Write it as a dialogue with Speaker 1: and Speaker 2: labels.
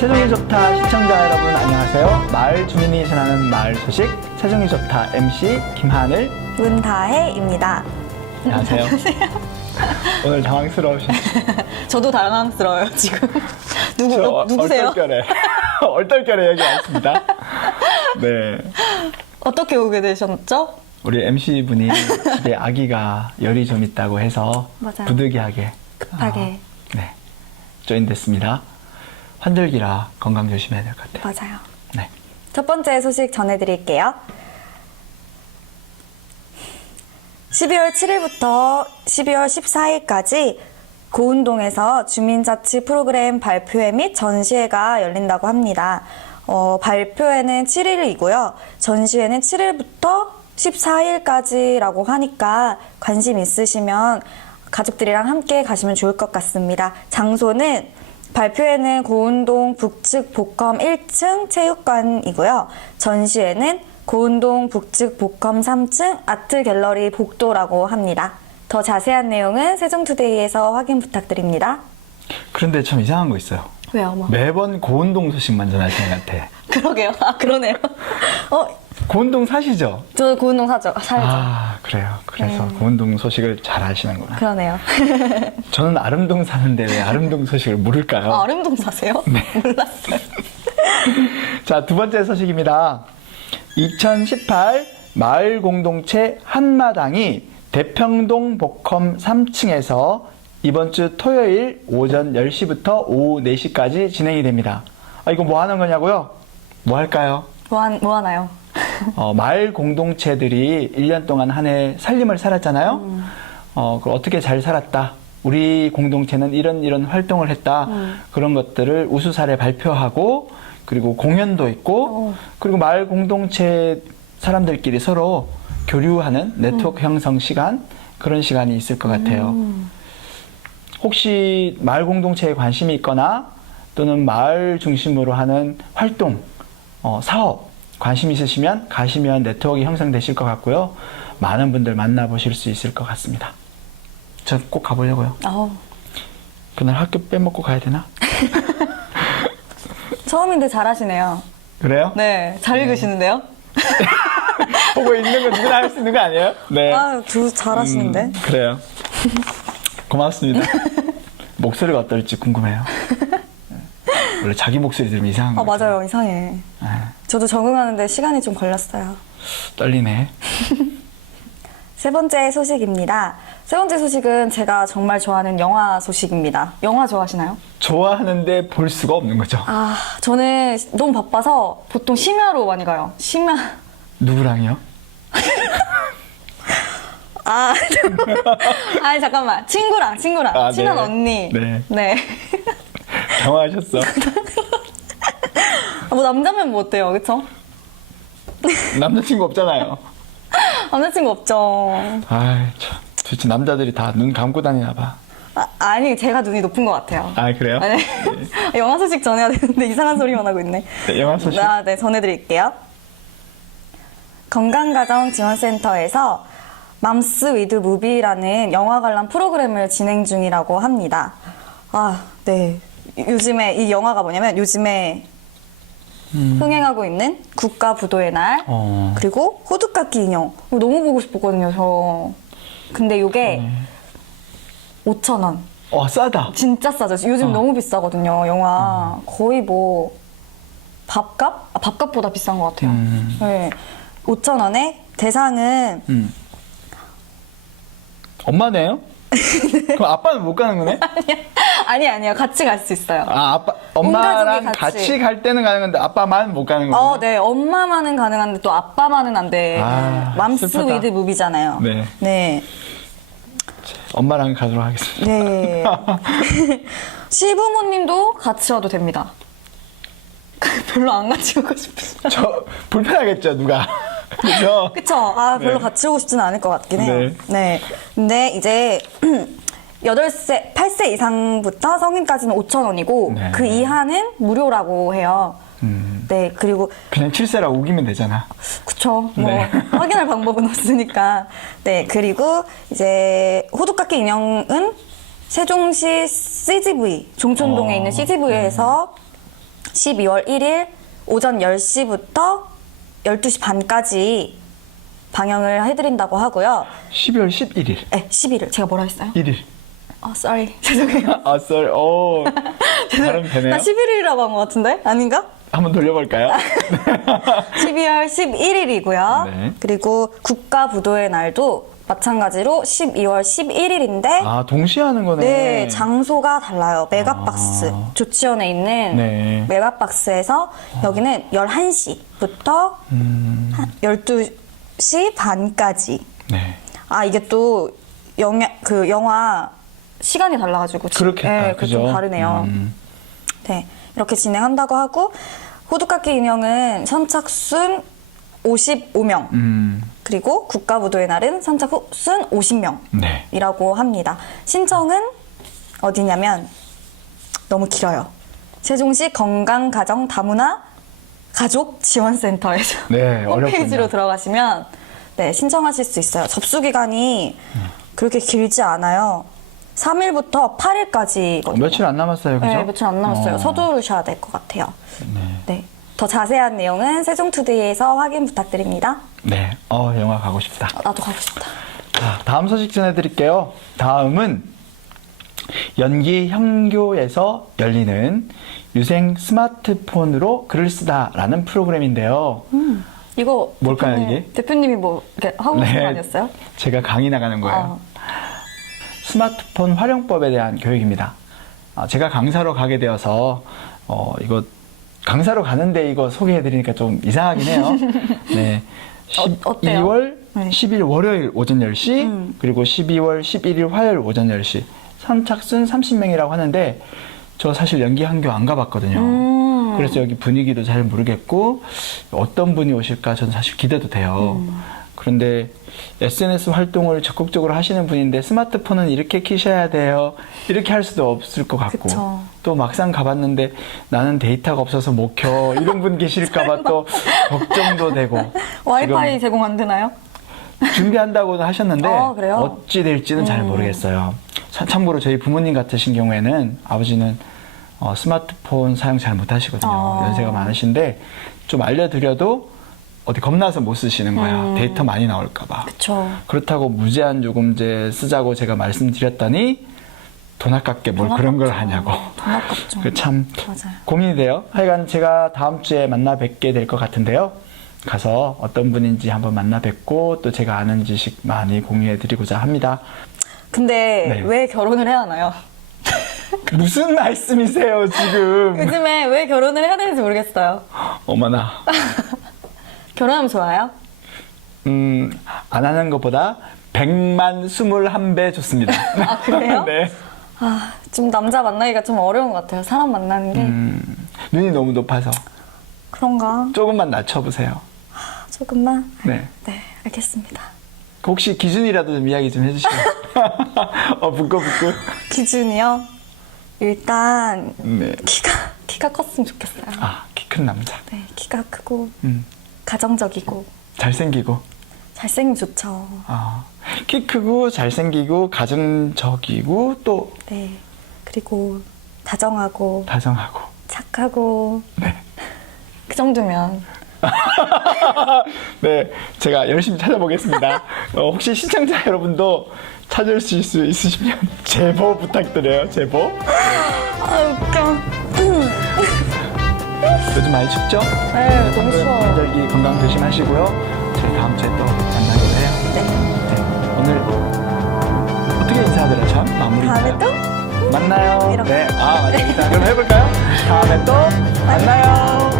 Speaker 1: 세종이 좋다 시청자 여러분 안녕하세요. 마을 주민이 전하는 마을 소식 세종이 좋다 MC 김하늘
Speaker 2: 문다혜입니다.
Speaker 1: 안녕하세요. 오늘 당황스러우신
Speaker 2: 저도 당황스러워요 지금. 누구
Speaker 1: 저
Speaker 2: 어, 누구세요?
Speaker 1: 얼떨결에 얼떨결에 여기 왔습니다. 네,
Speaker 2: 어떻게 오게 되셨죠?
Speaker 1: 우리 MC 분이 집에 아기가 열이 좀 있다고 해서
Speaker 2: 맞아요.
Speaker 1: 부득이하게
Speaker 2: 급하게.
Speaker 1: 아, 네 조인됐습니다. 환절기라 건강 조심해야 될 것 같아요.
Speaker 2: 맞아요.
Speaker 1: 네.
Speaker 2: 첫 번째 소식 전해드릴게요. 12월 7일부터 12월 14일까지 고운동에서 주민자치 프로그램 발표회 및 전시회가 열린다고 합니다. 어, 발표회는 7일이고요. 전시회는 7일부터 14일까지라고 하니까 관심 있으시면 가족들이랑 함께 가시면 좋을 것 같습니다. 장소는 발표회는 고운동 북측 복컴 1층 체육관이고요. 전시회는 고운동 북측 복컴 3층 아트 갤러리 복도라고 합니다. 더 자세한 내용은 세종투데이에서 확인 부탁드립니다.
Speaker 1: 그런데 참 이상한 거 있어요.
Speaker 2: 왜요, 뭐?
Speaker 1: 매번 고운동 소식만 전하시는 것 같아.
Speaker 2: 그러게요. 아, 그러네요. 어,
Speaker 1: 고운동 사시죠?
Speaker 2: 저 고운동 사죠. 살죠.
Speaker 1: 아 그래요. 그래서
Speaker 2: 네.
Speaker 1: 고운동 소식을 잘 아시는구나.
Speaker 2: 그러네요.
Speaker 1: 저는 아름동 사는데 왜 아름동 소식을 모를까요?
Speaker 2: 아, 아름동 사세요?
Speaker 1: 네.
Speaker 2: 몰랐어요.
Speaker 1: 자, 두 번째 소식입니다. 2018 마을 공동체 한마당이 대평동 복컴 3층에서 이번 주 토요일 오전 10시부터 오후 4시까지 진행이 됩니다. 아, 이거 뭐 하는 거냐고요? 뭐 할까요?
Speaker 2: 뭐, 한, 뭐 하나요?
Speaker 1: 어, 마을 공동체들이 1년 동안 한 해 살림을 살았잖아요. 어, 그걸 어떻게 잘 살았다. 우리 공동체는 이런 이런 활동을 했다. 그런 것들을 우수사례 발표하고 그리고 공연도 있고
Speaker 2: 어.
Speaker 1: 그리고 마을 공동체 사람들끼리 서로 교류하는 네트워크 형성 시간 그런 시간이 있을 것 같아요. 혹시 마을 공동체에 관심이 있거나 또는 마을 중심으로 하는 활동, 어, 사업 관심 있으시면 가시면 네트워크 형성되실 것 같고요. 많은 분들 만나보실 수 있을 것 같습니다. 저 꼭 가보려고요.
Speaker 2: 아우,
Speaker 1: 그날 학교 빼먹고 가야 되나?
Speaker 2: 처음인데 잘하시네요.
Speaker 1: 그래요?
Speaker 2: 네, 잘 읽으시는데요?
Speaker 1: 보고 있는 거 누구나 할 수 있는 거 아니에요? 네.
Speaker 2: 아, 두 잘하시는데.
Speaker 1: 음, 그래요. 고맙습니다. 목소리가 어떨지 궁금해요. 원래 자기 목소리 들으면 이상한 거
Speaker 2: 아, 맞아요. 이상해. 저도 적응하는데 시간이 좀 걸렸어요.
Speaker 1: 떨리네.
Speaker 2: 세 번째 소식입니다. 세 번째 소식은 제가 정말 좋아하는 영화 소식입니다. 영화 좋아하시나요?
Speaker 1: 좋아하는데 볼 수가 없는 거죠.
Speaker 2: 아, 저는 너무 바빠서 보통 심야로 많이 가요. 심야.
Speaker 1: 누구랑요?
Speaker 2: 아, 아니, 잠깐만. 친구랑, 친구랑.
Speaker 1: 아,
Speaker 2: 친한
Speaker 1: 네.
Speaker 2: 언니.
Speaker 1: 네.
Speaker 2: 네.
Speaker 1: 당황하셨어.
Speaker 2: 뭐 남자면 뭐 어때요? 그쵸?
Speaker 1: 남자친구 없잖아요.
Speaker 2: 남자친구 없죠.
Speaker 1: 아이, 참. 도대체 남자들이 다 눈 감고 다니나 봐.
Speaker 2: 아, 아니, 제가 눈이 높은 것 같아요.
Speaker 1: 아, 그래요?
Speaker 2: 아, 네. 영화 소식 전해야 되는데 이상한 소리만 하고 있네.
Speaker 1: 네, 영화 소식.
Speaker 2: 아, 네, 전해드릴게요. 건강가정지원센터에서 맘스 위드 무비라는 영화 관람 프로그램을 진행 중이라고 합니다. 아, 네. 요즘에 이 영화가 뭐냐면 요즘에 흥행하고 있는 국가 부도의 날
Speaker 1: 어.
Speaker 2: 그리고 호두깎이 인형 이거 너무 보고 싶었거든요 저 근데 이게 5천 원
Speaker 1: 어, 싸다.
Speaker 2: 진짜 싸죠. 요즘
Speaker 1: 어.
Speaker 2: 너무 비싸거든요. 영화 거의 뭐 밥값? 아, 밥값보다 비싼 것 같아요.
Speaker 1: 음.
Speaker 2: 네. 5천 원에 대상은
Speaker 1: 음. 엄마네요? 그럼 아빠는 못 가는 거네?
Speaker 2: 아니 아니요 같이 갈 수 있어요.
Speaker 1: 아, 아빠,
Speaker 2: 온
Speaker 1: 엄마랑 같이.
Speaker 2: 같이.
Speaker 1: 갈 때는 가는 건데 아빠만 못 가는 거네.
Speaker 2: 어, 네. 엄마만은 가능한데 또 아빠만은 안 돼.
Speaker 1: 아,
Speaker 2: 맘스
Speaker 1: 슬프다.
Speaker 2: 위드 무비잖아요.
Speaker 1: 네.
Speaker 2: 네.
Speaker 1: 엄마랑 가도록 하겠습니다.
Speaker 2: 네. 시부모님도 같이 와도 됩니다. 별로 안 같이 오고 싶으시죠?
Speaker 1: 저, 불편하겠죠, 누가. 그죠?
Speaker 2: 그쵸. 아, 별로
Speaker 1: 네.
Speaker 2: 같이 오고 싶지는 않을 것 같긴 해요.
Speaker 1: 네.
Speaker 2: 네. 근데 이제 8세, 8세 이상부터 성인까지는 5,000원이고
Speaker 1: 네.
Speaker 2: 그 이하는 무료라고 해요.
Speaker 1: 음.
Speaker 2: 네. 그리고
Speaker 1: 그냥 7세라 우기면 되잖아.
Speaker 2: 그쵸. 뭐
Speaker 1: 네.
Speaker 2: 확인할 방법은 없으니까. 네. 그리고 이제 호두깎이 인형은 세종시 CGV 종촌동에
Speaker 1: 어,
Speaker 2: 있는 CGV에서 12월 1일 오전 10시부터 12시 반까지 방영을 해드린다고 하고요.
Speaker 1: 12월 11일.
Speaker 2: 네, 11일. 제가 뭐라 했어요?
Speaker 1: 1일.
Speaker 2: 어, sorry. 죄송해요.
Speaker 1: 아, 썰. 오. 발음 되네요.
Speaker 2: 나 11일이라고 한 것 같은데? 아닌가?
Speaker 1: 한번 돌려볼까요?
Speaker 2: 12월 11일이고요.
Speaker 1: 네.
Speaker 2: 그리고 국가부도의 날도 마찬가지로 12월 11일인데
Speaker 1: 아, 동시에 하는 거네.
Speaker 2: 네, 장소가 달라요. 메가박스.
Speaker 1: 아.
Speaker 2: 조치원에 있는
Speaker 1: 네.
Speaker 2: 메가박스에서 여기는 11시부터
Speaker 1: 음.
Speaker 2: 12시 반까지.
Speaker 1: 네.
Speaker 2: 아, 이게 또 영화, 그 영화 시간이 달라가지고. 지-
Speaker 1: 그렇겠다.
Speaker 2: 네, 그게 좀
Speaker 1: 그죠?
Speaker 2: 다르네요.
Speaker 1: 음.
Speaker 2: 네, 이렇게 진행한다고 하고 호두깎이 인형은 선착순 55명
Speaker 1: 음.
Speaker 2: 그리고 국가부도의 날은 선착순 50명이라고
Speaker 1: 네.
Speaker 2: 합니다. 신청은 어디냐면 너무 길어요. 세종시 건강가정 다문화 가족 지원센터에서
Speaker 1: 네,
Speaker 2: 홈페이지로
Speaker 1: 어렵군요.
Speaker 2: 들어가시면 네, 신청하실 수 있어요. 접수 기간이 그렇게 길지 않아요. 3일부터 8일까지거든요.
Speaker 1: 며칠 안 남았어요, 그죠?
Speaker 2: 네, 며칠 안 남았어요.
Speaker 1: 어.
Speaker 2: 서두르셔야 될 것 같아요.
Speaker 1: 네.
Speaker 2: 네. 더 자세한 내용은 세종투데이에서 확인 부탁드립니다.
Speaker 1: 네. 어, 영화 가고 싶다.
Speaker 2: 어, 나도 가고 싶다.
Speaker 1: 자, 다음 소식 전해드릴게요. 다음은 연기 현교에서 열리는 유생 스마트폰으로 글을 쓰다라는 프로그램인데요.
Speaker 2: 이거
Speaker 1: 뭘까요,
Speaker 2: 대표님,
Speaker 1: 이게?
Speaker 2: 대표님이 뭐 이렇게 하고 싶은 거 아니었어요?
Speaker 1: 제가 강의 나가는 거예요.
Speaker 2: 아,
Speaker 1: 스마트폰 활용법에 대한 교육입니다. 아, 제가 강사로 가게 되어서 어, 이거 강사로 가는데 이거 소개해드리니까 좀 이상하긴 해요. 네.
Speaker 2: 어, 어때요?
Speaker 1: 2월
Speaker 2: 네.
Speaker 1: 10일 월요일 오전 10시
Speaker 2: 음.
Speaker 1: 그리고 12월 11일 화요일 오전 10시 선착순 30명이라고 하는데 저 사실 연기 한교 안 가봤거든요.
Speaker 2: 음.
Speaker 1: 그래서 여기 분위기도 잘 모르겠고 어떤 분이 오실까 저는 사실 기대도 돼요.
Speaker 2: 음.
Speaker 1: 그런데 SNS 활동을 적극적으로 하시는 분인데 스마트폰은 이렇게 키셔야 돼요. 이렇게 할 수도 없을 것 같고
Speaker 2: 그쵸.
Speaker 1: 또 막상 가봤는데 나는 데이터가 없어서 못 켜 이런 분 계실까봐 또 걱정도 되고
Speaker 2: 와이파이 제공 안 되나요?
Speaker 1: 준비한다고는 하셨는데
Speaker 2: 아, 그래요?
Speaker 1: 어찌 될지는 잘
Speaker 2: 음.
Speaker 1: 모르겠어요. 참- 참고로 저희 부모님 같으신 경우에는 아버지는 어, 스마트폰 사용 잘 못하시거든요.
Speaker 2: 아.
Speaker 1: 연세가 많으신데 좀 알려드려도 어디 겁나서 못 쓰시는 거야.
Speaker 2: 음.
Speaker 1: 데이터 많이 나올까봐. 그렇다고 무제한 요금제 쓰자고 제가 말씀드렸더니 돈 아깝게 뭘
Speaker 2: 돈
Speaker 1: 그런 걸. 하냐고.
Speaker 2: 돈 아깝죠.
Speaker 1: 그참
Speaker 2: 맞아요.
Speaker 1: 고민이 돼요. 하여간 제가 다음 주에 만나 뵙게 될 것 같은데요. 가서 어떤 분인지 한번 만나 뵙고 또 제가 아는 지식 많이 공유해 드리고자 합니다.
Speaker 2: 근데
Speaker 1: 네.
Speaker 2: 왜 결혼을 해야 하나요?
Speaker 1: 무슨 말씀이세요, 지금?
Speaker 2: 요즘에 왜 결혼을 해야 되는지 모르겠어요.
Speaker 1: 어머나.
Speaker 2: 결혼하면 좋아요?
Speaker 1: 음, 안 하는 것보다 100만 21배 좋습니다.
Speaker 2: 아, 그래요?
Speaker 1: 네.
Speaker 2: 아, 좀 남자 만나기가 좀 어려운 것 같아요. 사람 만나는 게.
Speaker 1: 음, 눈이 너무 높아서
Speaker 2: 그런가?
Speaker 1: 조금만 낮춰보세요.
Speaker 2: 조금만?
Speaker 1: 네.
Speaker 2: 네, 알겠습니다.
Speaker 1: 혹시 기준이라도 좀 이야기 좀 해주시면. 어, 부끄부끄.
Speaker 2: 기준이요? 일단
Speaker 1: 네.
Speaker 2: 키가 키가 컸으면 좋겠어요.
Speaker 1: 아, 키 큰 남자.
Speaker 2: 네, 키가 크고
Speaker 1: 음,
Speaker 2: 가정적이고
Speaker 1: 잘생기고.
Speaker 2: 잘생김 좋죠.
Speaker 1: 아, 키 크고 잘생기고 가정적이고 또
Speaker 2: 네, 그리고 다정하고
Speaker 1: 다정하고.
Speaker 2: 착하고
Speaker 1: 네.
Speaker 2: 그 정도면
Speaker 1: 네, 제가 열심히 찾아보겠습니다. 어, 혹시 시청자 여러분도 찾을 수 있, 으시면 제보 부탁드려요. 제보.
Speaker 2: 아 웃겨.
Speaker 1: 요즘 많이 춥죠?
Speaker 2: 네, 너무 추워.
Speaker 1: 환절기 건강 조심하시고요. 저희 다음 주에 또 만나기로 해요.
Speaker 2: 네,
Speaker 1: 네, 오늘 어떻게 인사드려 참 마무리.
Speaker 2: 다음에 또
Speaker 1: 만나요.
Speaker 2: 이렇게.
Speaker 1: 네, 아 맞습니다. 그럼 해볼까요? 다음에 또 만나요.